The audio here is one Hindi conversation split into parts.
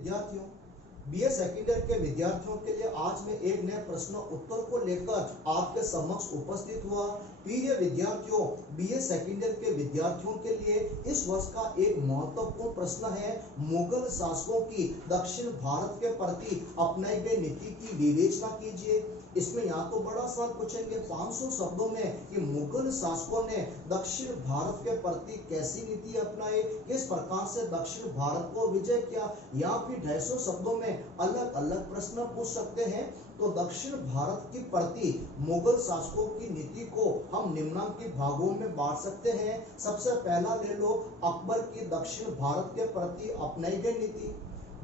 विद्यार्थियों, बीए सेकेंड ईयर के विद्यार्थियों के लिए आज मैं एक नए प्रश्न उत्तर को लेकर आपके समक्ष उपस्थित हुआ। प्रिय विद्यार्थियों, बीए सेकेंड ईयर के विद्यार्थियों के लिए इस वर्ष का एक महत्वपूर्ण प्रश्न है, मुगल शासकों की दक्षिण भारत के प्रति अपनाई गई नीति की विवेचना कीजिए। इसमें यहाँ तो बड़ा सवाल पूछेंगे 500 शब्दों में कि मुगल शासकों ने दक्षिण भारत के प्रति कैसी नीति अपनाई, किस प्रकार से दक्षिण भारत को विजय किया, या फिर 250 शब्दों में अलग अलग प्रश्न पूछ सकते हैं। तो दक्षिण भारत के प्रति मुगल शासकों की नीति को हम निम्नलिखित भागों में बांट सकते हैं। सबसे पहला ले लो, अकबर की दक्षिण भारत के प्रति अपनाई गई नीति।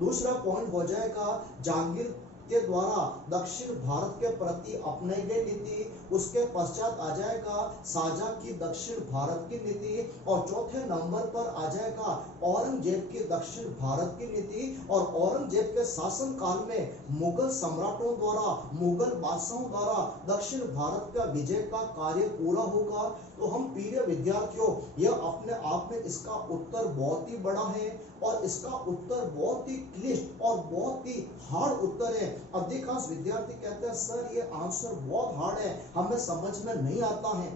दूसरा पॉइंट हो जाएगा जहांगीर के द्वारा दक्षिण भारत के प्रति अपनाई गई नीति। उसके पश्चात आ जाएगा शाहजहां की दक्षिण भारत की नीति, और चौथे नंबर पर आ जाएगा औरंगजेब की दक्षिण भारत की नीति। और औरंगजेब के शासन काल में मुगल सम्राटों द्वारा, मुगल बादशाहों द्वारा दक्षिण भारत का विजय का कार्य पूरा होगा। तो हम प्रिय विद्यार्थियों, यह अपने आप में इसका उत्तर बहुत ही बड़ा है और इसका उत्तर बहुत ही क्लिष्ट और बहुत ही हार्ड उत्तर है। अधिकांश विद्यार्थी कहते हैं सर ये आंसर बहुत हार्ड है, हमें समझ में नहीं आता है।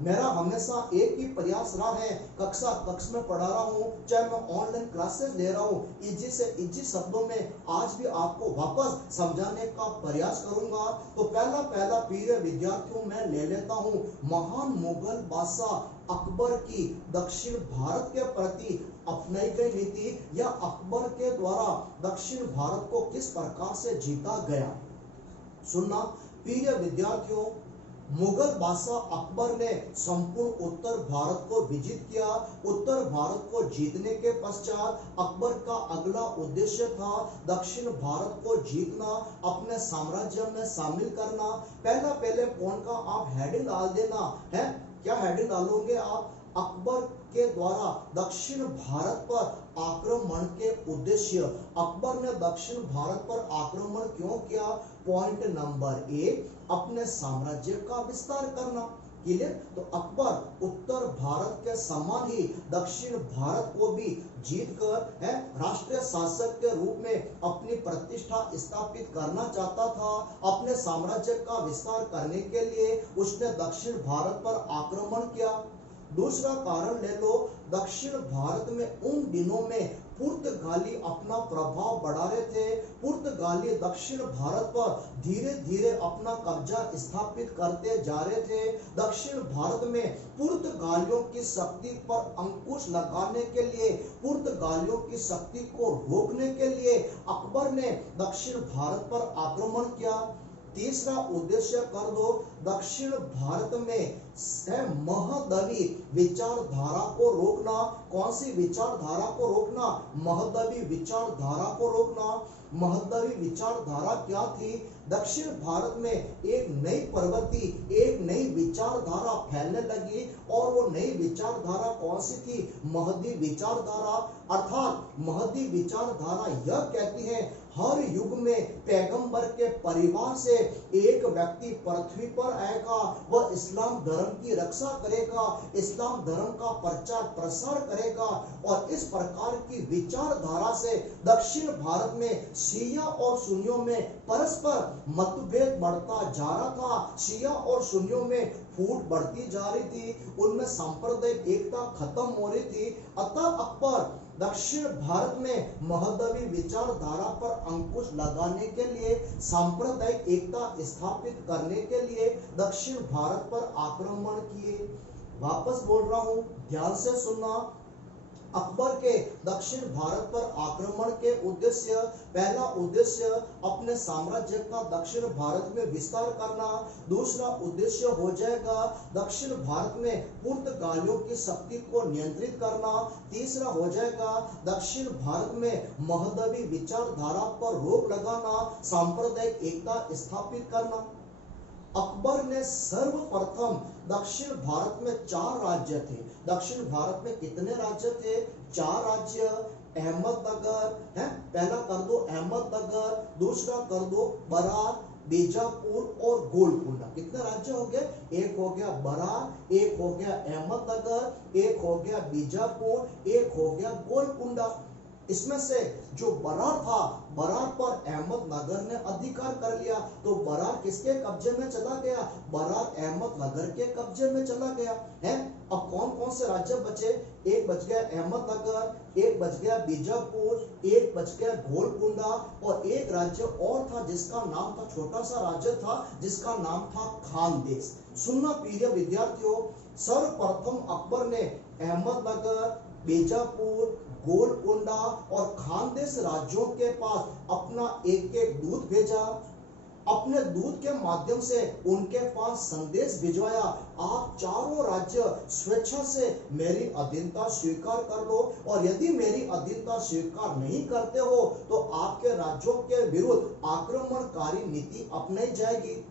मेरा हमेशा एक ही प्रयास रहा है, कक्षा में पढ़ा रहा हूँ, चाहे मैं ऑनलाइन क्लासेस ले रहा हूँ, इजी से इजी शब्दों में आज भी आपको वापस समझाने का प्रयास करूंगा। तो पहला प्रिय विद्यार्थियों मैं ले लेता हूँ महान मुगल बादशाह अकबर की दक्षिण भारत के प्रति अपनाई गई नीति, या अकबर के द्वारा दक्षिण भारत को किस प्रकार से जीता गया। सुनना प्रिय विद्यार्थियों, मुगल बादशाह अकबर ने संपूर्ण उत्तर भारत को विजित किया। उत्तर भारत को जीतने के पश्चात अकबर का अगला उद्देश्य था दक्षिण भारत को जीतना, अपने साम्राज्य में शामिल करना। पहले पॉइंट का आप हेडिंग डाल देना है। क्या हेडिंग डालोगे आप? अकबर के द्वारा दक्षिण भारत पर आक्रमण के उद्देश्य। अकबर ने दक्षिण भारत पर आक्रमण क्यों किया? पॉइंट नंबर 1, अपने साम्राज्य का विस्तार करना। क्लियर? तो अकबर उत्तर भारत के समान ही दक्षिण भारत को भी जीतकर राष्ट्रीय शासक के रूप में अपनी प्रतिष्ठा स्थापित करना चाहता था। अपने साम्राज्य का विस्तार करने के लिए उसने दक्षिण भारत पर आक्रमण किया। दूसरा कारण ले लो, दक्षिण भारत में उन दिनों में पुर्तगाली अपना प्रभाव बढ़ा रहे थे। पुर्तगाली दक्षिण भारत पर धीरे धीरे अपना कब्जा स्थापित करते जा रहे थे। दक्षिण भारत में पुर्तगालियों की शक्ति पर अंकुश लगाने के लिए, पुर्तगालियों की शक्ति को रोकने के लिए अकबर ने दक्षिण भारत पर आक्रमण किया। तीसरा उद्देश्य कर दो, दक्षिण भारत में महदवी विचारधारा को रोकना। कौन सी विचारधारा को रोकना? महदवी विचारधारा को रोकना। महदवी विचारधारा क्या थी? दक्षिण भारत में एक नई प्रवृत्ति, एक नई विचारधारा फैलने लगी, और वो नई विचारधारा कौन सी थी? महदी विचारधारा। अर्थात महदी विचारधारा यह कहती है हर युग में पैगंबर के परिवार से एक व्यक्ति पृथ्वी पर आएगा, वह इस्लाम धर्म की रक्षा करेगा, इस्लाम धर्म का प्रचार प्रसार करेगा। और इस प्रकार की विचारधारा से दक्षिण भारत में शिया और सुन्नियों में परस्पर मतभेद बढ़ता जा रहा था। शिया और सुन्नियों में फूट बढ़ती जा रही थी, उनमें सांप्रदायिक एकता खत्म हो रही थी। अतः अकबर दक्षिण भारत में महदवी विचारधारा पर अंकुश लगाने के लिए, सांप्रदायिक एकता स्थापित करने के लिए दक्षिण भारत पर आक्रमण किए। वापस बोल रहा हूं, ध्यान से सुनना। अकबर के दक्षिण भारत पर आक्रमण के उद्देश्य, पहला उद्देश्य अपने साम्राज्य का दक्षिण भारत में विस्तार करना। दूसरा उद्देश्य हो जाएगा दक्षिण भारत में पुर्तगालियों की शक्ति को नियंत्रित करना। तीसरा हो जाएगा दक्षिण भारत में महदवी विचारधारा पर रोक लगाना, सांप्रदायिक एकता स्थापित करना। अकबर ने सर्वप्रथम दक्षिण भारत में 4 राज्य थे। दक्षिण भारत में कितने राज्य थे? 4 राज्य। अहमदनगर है, पहला कर दो अहमदनगर, दूसरा कर दो बरार, बीजापुर और गोलकुंडा। कितने राज्य हो गए? एक हो गया बरार, एक हो गया अहमदनगर, एक हो गया बीजापुर, एक हो गया गोलकुंडा। इसमें से जो बरार था, बरार पर अहमदनगर ने अधिकार कर लिया। तो बरार किसके कब्जे में चला गया? बरार अहमदनगर के कब्जे में चला गया है। अब कौन कौन से राज्य बचे? एक बच गया अहमदनगर, एक बच गया बीजापुर, एक बच गया गोलकुंडा, और एक राज्य और था जिसका नाम था, छोटा सा राज्य था जिसका नाम था खानदेश। सुनना प्रिय विद्यार्थियों, सर्वप्रथम अकबर ने अहमदनगर, बीजापुर, गोलकुंडा और खानदेश राज्यों के पास अपना एक एक दूत भेजा। अपने दूत के माध्यम से उनके पास संदेश भिजवाया, आप चारों राज्य स्वेच्छा से मेरी अधीनता स्वीकार कर लो, और यदि मेरी अधीनता स्वीकार नहीं करते हो तो आपके राज्यों के विरुद्ध आक्रमणकारी नीति अपनाई जाएगी।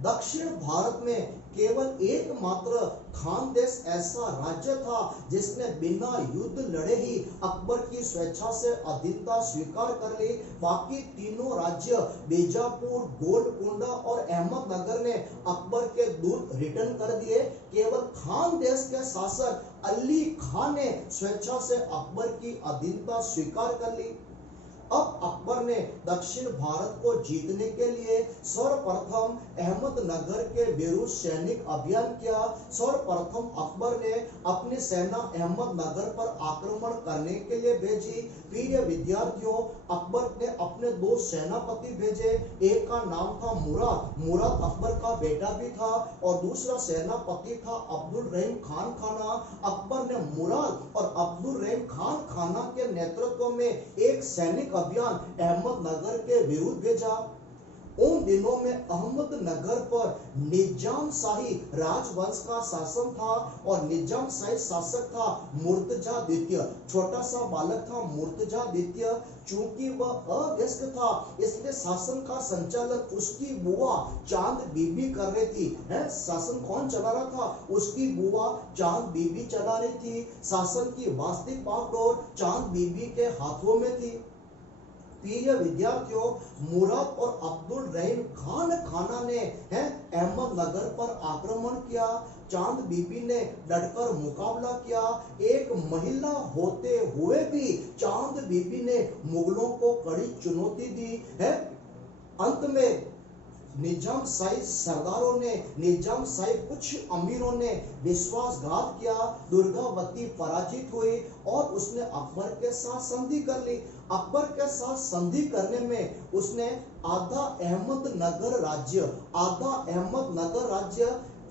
दक्षिण भारत में केवल एकमात्र खानदेश ऐसा राज्य था जिसने बिना युद्ध लड़े ही अकबर की स्वेच्छा से अधीनता स्वीकार कर ली। बाकी तीनों राज्य बीजापुर, गोलकुंडा और अहमदनगर ने अकबर के दूत रिटर्न कर दिए। केवल खानदेश के शासक अली खान ने स्वेच्छा से अकबर की अधीनता स्वीकार कर ली। अब अकबर ने दक्षिण भारत को जीतने के लिए सर्वप्रथम अहमदनगर के विरुद्ध सैनिक अभियान किया। सर्वप्रथम अकबर ने अपनी सेना अहमदनगर पर आक्रमण करने के लिए भेजी। प्रिय विद्यार्थियों, अकबर ने अपने दो सेनापति भेजे। एक का नाम था मुराद, मुराद अकबर का बेटा भी था, और दूसरा सेनापति था अब्दुल रहीम खान खाना। अकबर ने मुराद और अब्दुल रहीम खान खाना के नेतृत्व में एक सैनिक अभियान अहमदनगर के विरुद्ध भेजा। उन दिनों में अहमदनगर पर निजाम शाही राजवंश का शासन था, और निजाम शाही शासक था मुर्तजा द्वितीय। छोटा सा बालक था मुर्तजा द्वितीय। चूंकि वह अवयस्क था इसलिए शासन का संचालन उसकी बुआ चांद बीबी कर रही थी। है, शासन कौन चला रहा था? उसकी बुआ चांद बीबी चला रही थी। शासन की वास्तविक बागडोर चांद बीबी के हाथों में थी। प्रिय विद्यार्थियों, मुराद और अब्दुल रहीम खान खाना ने अहमदनगर पर आक्रमण किया। चांद बीबी ने डटकर मुकाबला किया। एक महिला होते हुए भी चांद बीबी ने मुगलों को कड़ी चुनौती दी है। अंत में निजाम शाही सरदारों ने, निजाम शाही कुछ अमीरों ने विश्वासघात किया। दुर्गावती पराजित हुई और उसने अकबर के साथ संधि कर ली। अकबर के साथ संधि करने में उसने आधा अहमदनगर राज्य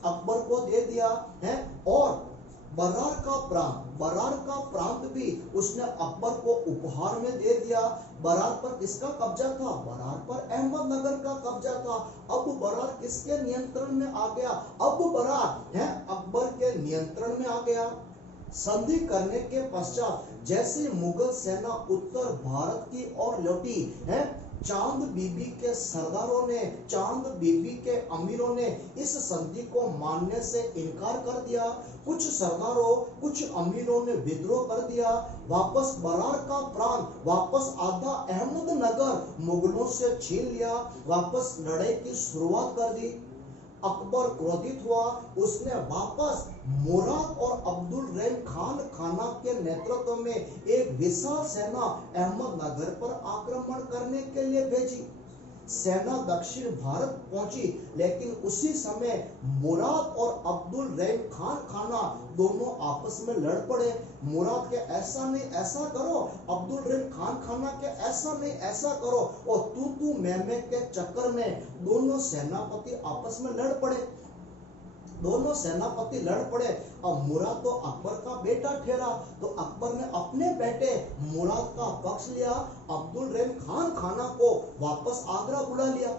अकबर को दे दिया है, और बरार का प्रांत भी उसने अकबर को उपहार में दे दिया। बरार पर किसका कब्जा था? बरार पर अहमदनगर का कब्जा था। अब बरार किसके नियंत्रण में आ गया? अब बरार अकबर के नियंत्रण में आ गया। संधि करने के पश्चात जैसे मुगल सेना उत्तर भारत की ओर लौटी है, चांद बीबी के सरदारों ने, चांद बीबी के अमीरों ने इस संधि को मानने से इनकार कर दिया। कुछ सरदारों, कुछ अमीरों ने विद्रोह कर दिया। वापस बरार का प्रांत, वापस आधा अहमदनगर मुगलों से छीन लिया। वापस लड़ाई की शुरुआत कर दी। अकबर क्रोधित हुआ। उसने वापस मुराद और अब्दुल रहीम खान खाना के नेतृत्व में एक विशाल सेना अहमदनगर पर आक्रमण करने के लिए भेजी। सेना दक्षिण भारत पहुंची, लेकिन उसी समय मुराद और अब्दुल रहीम खान खाना दोनों आपस में लड़ पड़े। मुराद के ऐसा नहीं ऐसा करो, अब्दुल रहीम खान खाना के ऐसा नहीं ऐसा करो, और तू मैं के चक्कर में दोनों सेनापति आपस में लड़ पड़े। दोनों सेनापति लड़ पड़े। अब मुराद तो अकबर का बेटा ठहरा, तो अकबर ने अपने बेटे मुराद का पक्ष लिया। अब्दुल रहीम खान खाना को वापस आगरा बुला लिया।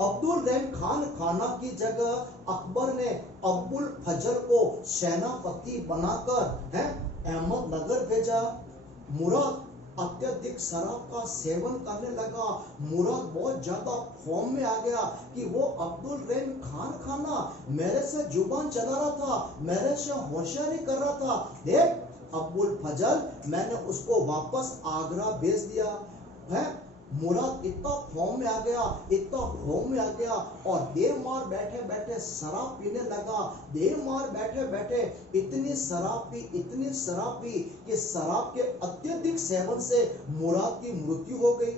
अब्दुल रहीम खान खाना की जगह अकबर ने अब्दुल फजल को सेनापति बनाकर अहमदनगर भेजा। मुराद अत्यधिक शराब का सेवन करने लगा। मुराद बहुत ज्यादा फॉर्म में आ गया कि वो अब्दुल रहीम खान खाना मेरे से जुबान चला रहा था, मेरे से होशियारी कर रहा था। देख अब्दुल फजल, मैंने उसको वापस आगरा भेज दिया है। मुराद इतना फॉर्म में आ गया, इतना फॉर्म में आ गया, और देह मार बैठे बैठे शराब पीने लगा। देह मार बैठे बैठे इतनी शराब पी कि शराब के अत्यधिक सेवन से मुराद की मृत्यु हो गई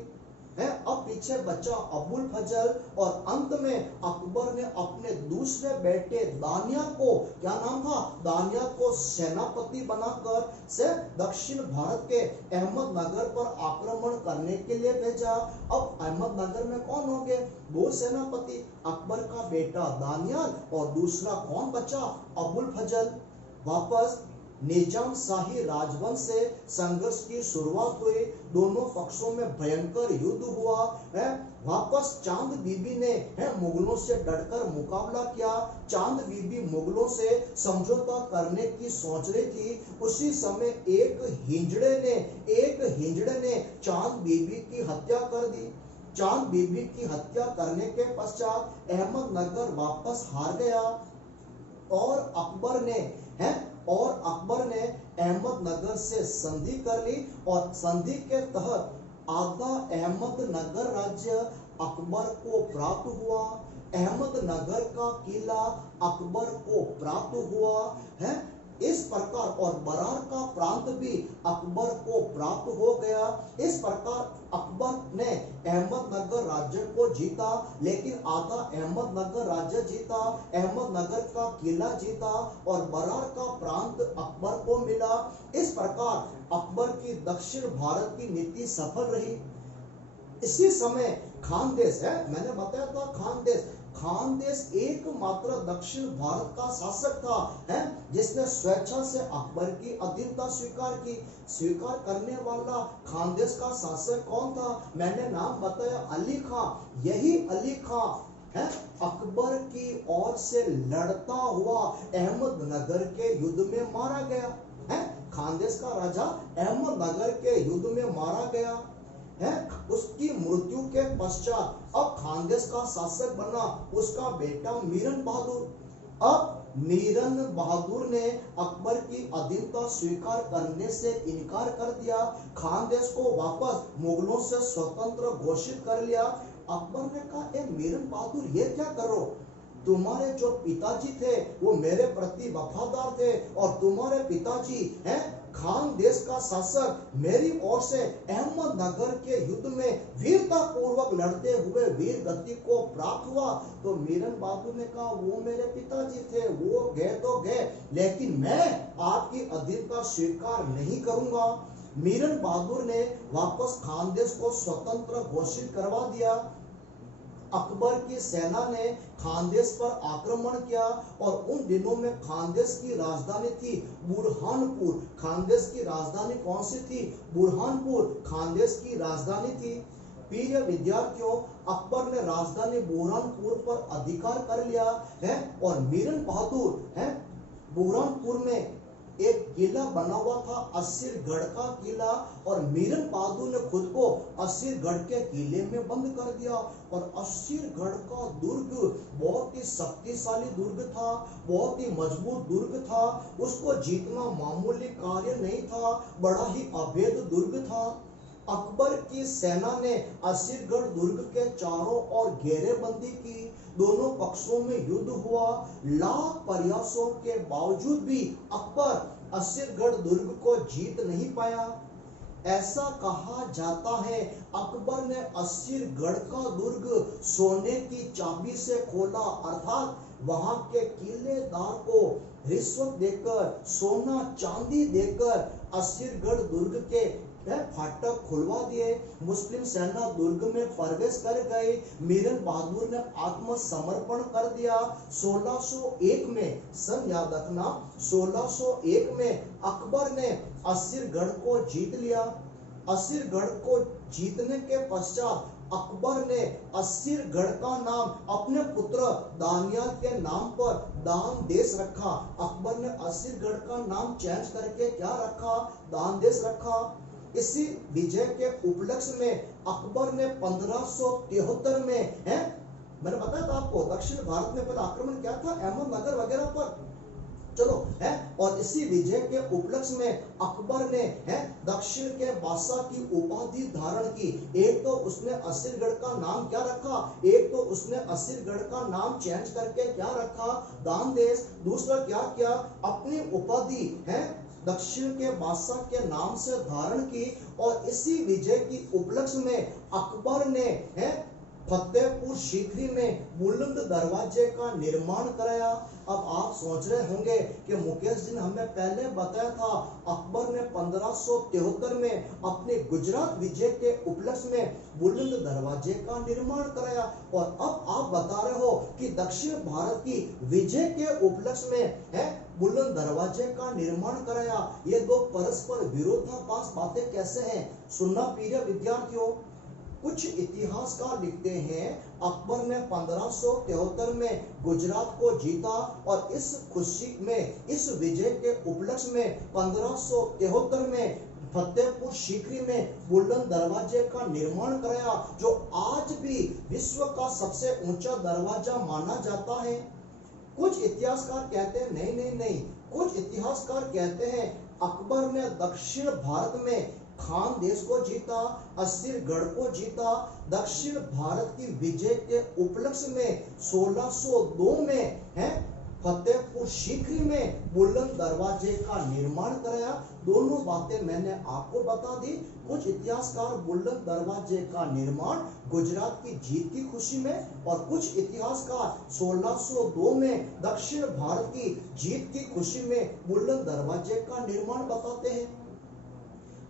है। अब पीछे बचा अबुल फजल, और अंत में अकबर ने अपने दूसरे बेटे दानिया को, क्या नाम था, दानिया को सेनापति बनाकर से दक्षिण भारत के अहमदनगर पर आक्रमण करने के लिए भेजा। अब अहमदनगर में कौन होंगे, दो सेनापति, अकबर का बेटा दानियाल और दूसरा कौन बचा, अबुल फजल। वापस निजाम शाही राजवंश से संघर्ष की शुरुआत हुई, दोनों पक्षों में भयंकर युद्ध हुआ है। वापस चांद बीबी ने मुगलों से डटकर मुकाबला किया। चांद बीबी मुगलों से समझौता करने की सोच रही थी। उसी समय एक हिजड़े ने चांद बीबी की हत्या कर दी। चांद बीबी की हत्या करने के पश्चात अहमदनगर वापस हार गया, और अकबर ने अहमदनगर से संधि कर ली, और संधि के तहत आधा अहमदनगर राज्य अकबर को प्राप्त हुआ। अहमदनगर का किला अकबर को प्राप्त हुआ है। इस प्रकार, और बरार का प्रांत भी अकबर को प्राप्त हो गया। इस प्रकार अकबर ने अहमदनगर राज्य को जीता, लेकिन आधा अहमदनगर राज्य जीता, अहमदनगर का किला जीता, और बरार का प्रांत अकबर को मिला। इस प्रकार अकबर की दक्षिण भारत की नीति सफल रही। इसी समय खानदेश है, मैंने बताया था खानदेश एकमात्र दक्षिण भारत का शासक था है जिसने स्वेच्छा से अकबर की अधीनता स्वीकार की। स्वीकार करने वाला खानदेश का शासक कौन था, मैंने नाम बताया, अली खां। यही अली खां है अकबर की ओर से लड़ता हुआ अहमदनगर के युद्ध में मारा गया है। खानदेश का राजा अहमदनगर के युद्ध में मारा गया है। उसकी मृत्यु के पश्चात अब खानदेश का शासक बना उसका बेटा मीरन बहादुर। अब मीरन बहादुर ने अकबर की अधीनता स्वीकार करने से इनकार कर दिया। खानदेश को वापस मुगलों से स्वतंत्र घोषित कर लिया। अकबर ने कहा, ए मीरन बहादुर, ये क्या करो, तुम्हारे जो पिताजी थे वो मेरे प्रति वफादार थे, और तुम्हारे पिताजी हैं खानदेश का शासक मेरी ओर से अहमदनगर के युद्ध में वीरता पूर्वक लड़ते हुए वीर गति को प्राप्त हुआ। तो मीरन बहादुर ने कहा, वो मेरे पिताजी थे, वो गए तो गए, लेकिन मैं आपकी अधीनता स्वीकार नहीं करूंगा। मीरन बहादुर ने वापस खानदेश को स्वतंत्र घोषित करवा दिया। अकबर की सेना ने खानदेश पर आक्रमण किया, और उन दिनों में खानदेश की राजधानी थी बुरहानपुर। खानदेश की राजधानी कौन सी थी, बुरहानपुर खानदेश की राजधानी थी। प्रिय विद्यार्थियों, अकबर ने राजधानी बुरहानपुर पर अधिकार कर लिया है, और मीरन बहादुर है बुरहानपुर में एक किला बना हुआ था, असीरगढ़ का किला, और मीरन बहादुर ने खुद को असीरगढ़ के किले में बंद कर दिया। और असीरगढ़ का दुर्ग बहुत ही शक्तिशाली दुर्ग था, बहुत ही मजबूत दुर्ग था। उसको जीतना मामूली कार्य नहीं था, बड़ा ही अभेद दुर्ग था। अकबर की सेना ने असीरगढ़ दुर्ग के चारों ओर घेरेबंदी की। दोनों पक्षों में युद्ध हुआ। लाख प्रयासों के बावजूद भी अकबर असीरगढ़ दुर्ग को जीत नहीं पाया। ऐसा कहा जाता है अकबर ने असीरगढ़ का दुर्ग सोने की चाबी से खोला, अर्थात वहां के किलेदार को रिश्वत देकर, सोना चांदी देकर असीरगढ़ दुर्ग के फाटक खुलवा दिए। मुस्लिम सेना दुर्ग में प्रवेश कर गई। मीरन बहादुर ने आत्मसमर्पण कर दिया। 1601 में, सन याद रखना, 1601 में अकबर ने असीरगढ़ को जीत लिया। असीरगढ़ को जीतने के पश्चात अकबर ने असीरगढ़ का नाम अपने पुत्र दानियाल के नाम पर दानदेश रखा। अकबर ने असीरगढ़ का नाम चेंज करके क्या रखा, दानदेश रखा। इसी विजय के उपलक्ष्य में अकबर ने 1573 में मैंने बताया था आपको, दक्षिण भारत में पहले आक्रमण किया था अहमदनगर वगैरह पर। चलो है। और इसी विजय के उपलक्ष्य में अकबर ने है दक्षिण के बादशाह की उपाधि धारण की। एक तो उसने असीरगढ़ का नाम क्या रखा, एक तो उसने असीरगढ़ का नाम चेंज करके क्या रखा, दानदेश। दूसरा क्या किया, अपनी उपाधि है दक्षिण के बादशाह के नाम से धारण की। और इसी विजय की उपलक्ष्य में अकबर ने है फतेहपुर सीकरी में बुलंद दरवाजे का निर्माण कराया। अब आप सोच रहे होंगे कि मुकेश जी ने हमें पहले बताया था अकबर ने 1573 में अपने गुजरात विजय के उपलक्ष्य में बुलंद दरवाजे का निर्माण कराया। और अब आप बता रहे हो कि दक्षिण भारत की विजय के उपलक्ष्य में है बुलंद दरवाजे का निर्माण कराया। ये दो परस्पर विरोधाभास बातें कैसे हैं, सुनना प्रिय विद्यार्थियों। कुछ इतिहासकार लिखते हैं अकबर ने 1573 में गुजरात को जीता और इस खुशी में, इस विजय के उपलक्ष्य में 1573 में फतेहपुर सीकरी में बुलंद दरवाजे का निर्माण कराया, जो आज भी विश्व का सबसे ऊंचा दरवाजा माना जाता है। कुछ इतिहासकार कहते हैं नहीं नहीं नहीं, कुछ इतिहासकार कहते हैं अकबर ने दक्षिण भारत में खान देश को जीता, असीरगढ़ को जीता। दक्षिण भारत की विजय के उपलक्ष्य में 1602 में है फतेहपुर सीकरी में बुलंद दरवाजे का निर्माण कराया। दोनों बातें मैंने आपको बता दी। कुछ इतिहासकार बुलंद दरवाजे का निर्माण गुजरात की जीत की खुशी में, और कुछ इतिहासकार 1602 में दक्षिण भारत की जीत की खुशी में बुलंद दरवाजे का निर्माण बताते हैं।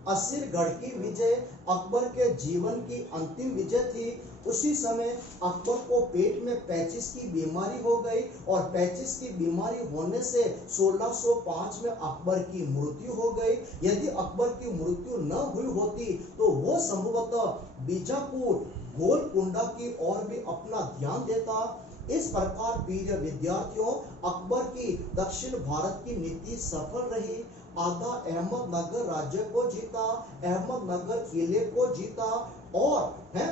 असीरगढ़ की विजय अकबर के जीवन की अंतिम विजय थी। उसी समय अकबर को पेट में पेचिश की बीमारी हो गई और पेचिश की बीमारी होने से 1605 में अकबर की मृत्यु हो गई। यदि अकबर की मृत्यु न हुई होती तो वो संभवतः बीजापुर गोलकुंडा की ओर भी अपना ध्यान देता। इस प्रकार प्रिय विद्यार्थियों, अकबर की दक्षिण भारत की नीति सफल रही। आधा अहमदनगर राज्य को जीता, अहमदनगर किले को जीता और है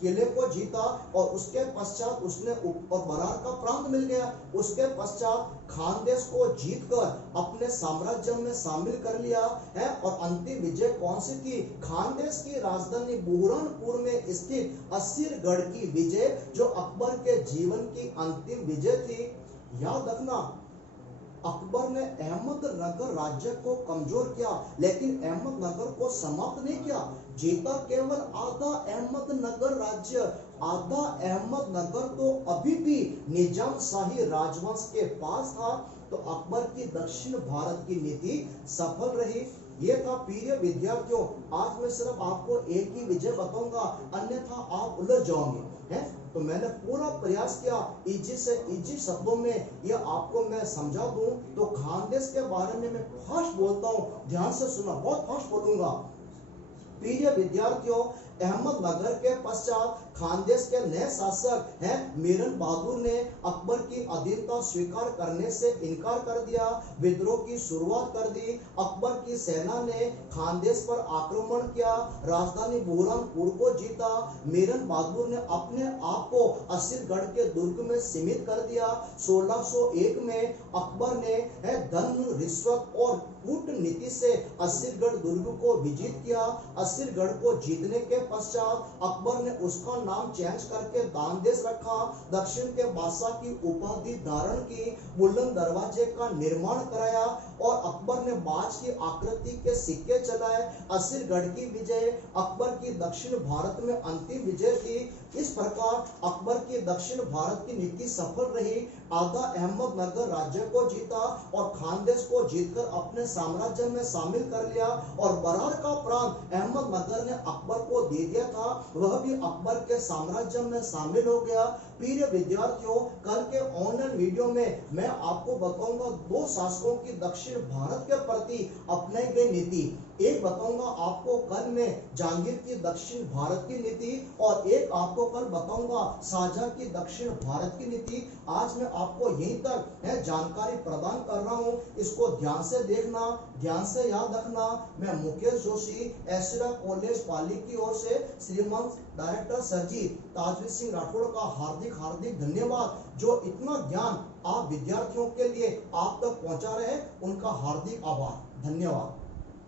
किले को जीता, और उसके पश्चात उसने और बरार का प्रांत मिल गया। उसके पश्चात खानदेश को जीतकर अपने साम्राज्य में शामिल कर लिया है। और अंतिम विजय कौन सी थी, खानदेश की राजधानी बुरहानपुर में स्थित असीरगढ़ की विजय, जो अकबर के जीवन की अंतिम विजय थी। याद रखना, अकबर ने अहमदनगर राज्य को कमजोर किया, लेकिन अहमदनगर को समाप्त नहीं किया। जीता केवल आधा अहमदनगर राज्य। आधा अहमदनगर तो अभी भी निजाम शाही राजवंश के पास था। तो अकबर की दक्षिण भारत की नीति सफल रही। ये था प्रिय विद्यार्थियों, आज मैं सिर्फ आपको एक ही विजय बताऊंगा, अन्यथा आप उलझ जाओगे हैं। तो मैंने पूरा प्रयास किया इजी से इजी शब्दों में ये आपको मैं समझा दूं। तो खानदेश के बारे में मैं फास्ट बोलता हूँ, ध्यान से सुना, बहुत फास्ट बोलूंगा। प्रिय विद्यार्थियों, अहमदनगर के पश्चात खानदेश के नए शासक हैं मीरन बहादुर ने अकबर की अधीनता स्वीकार करने से इनकार कर दिया, विद्रोह की शुरुआत कर दी। अकबर की सेना ने खानदेश पर आक्रमण किया, राजधानी बुरहानपुर को जीता। मीरन बहादुर ने अपने आप को असीरगढ़ के दुर्ग में सीमित कर दिया। 1601 में अकबर ने धन, रिश्वत और कूटनीति से असीरगढ़ दुर्ग को विजित किया। असीरगढ़ को जीतने के पश्चात अकबर ने उसका नाम चेंज करके दानदेश रखा, दक्षिण के बादशाह की उपाधि धारण की, बुलंद दरवाजे का निर्माण कराया और अकबर ने बाज की आकृति के सिक्के चलाए। असीरगढ़ की विजय अकबर की दक्षिण भारत में अंतिम विजय थी। इस प्रकार अकबर की दक्षिण भारत की नीति सफल रही। आधा अहमदनगर राज्य को जीता और खानदेश को जीतकर अपने साम्राज्य में शामिल कर लिया, और बरार का प्रांत अहमदनगर ने अकबर को दे दिया था, वह भी अकबर के साम्राज्य में शामिल हो गया। प्रिय विद्यार्थियों, कल के ऑनलाइन वीडियो में मैं आपको बताऊंगा दो शासकों की दक्षिण भारत के प्रति अपनाई गई नीति। एक बताऊंगा आपको कल में जहांगीर की दक्षिण भारत की नीति, और एक आपको कल बताऊंगा शाहजहां की दक्षिण भारत की नीति। आज मैं आपको यहीं तक जानकारी प्रदान कर रहा हूं, इसको ध्यान से देखना, ध्यान से याद रखना। मैं मुकेश जोशी, एसरा कॉलेज पाली की ओर से श्रीमान डायरेक्टर सर जी ताजवीर सिंह राठौड़ का हार्दिक हार्दिक धन्यवाद, जो इतना ज्ञान आप विद्यार्थियों के लिए आप तक पहुंचा रहे हैं, उनका हार्दिक आभार। धन्यवाद।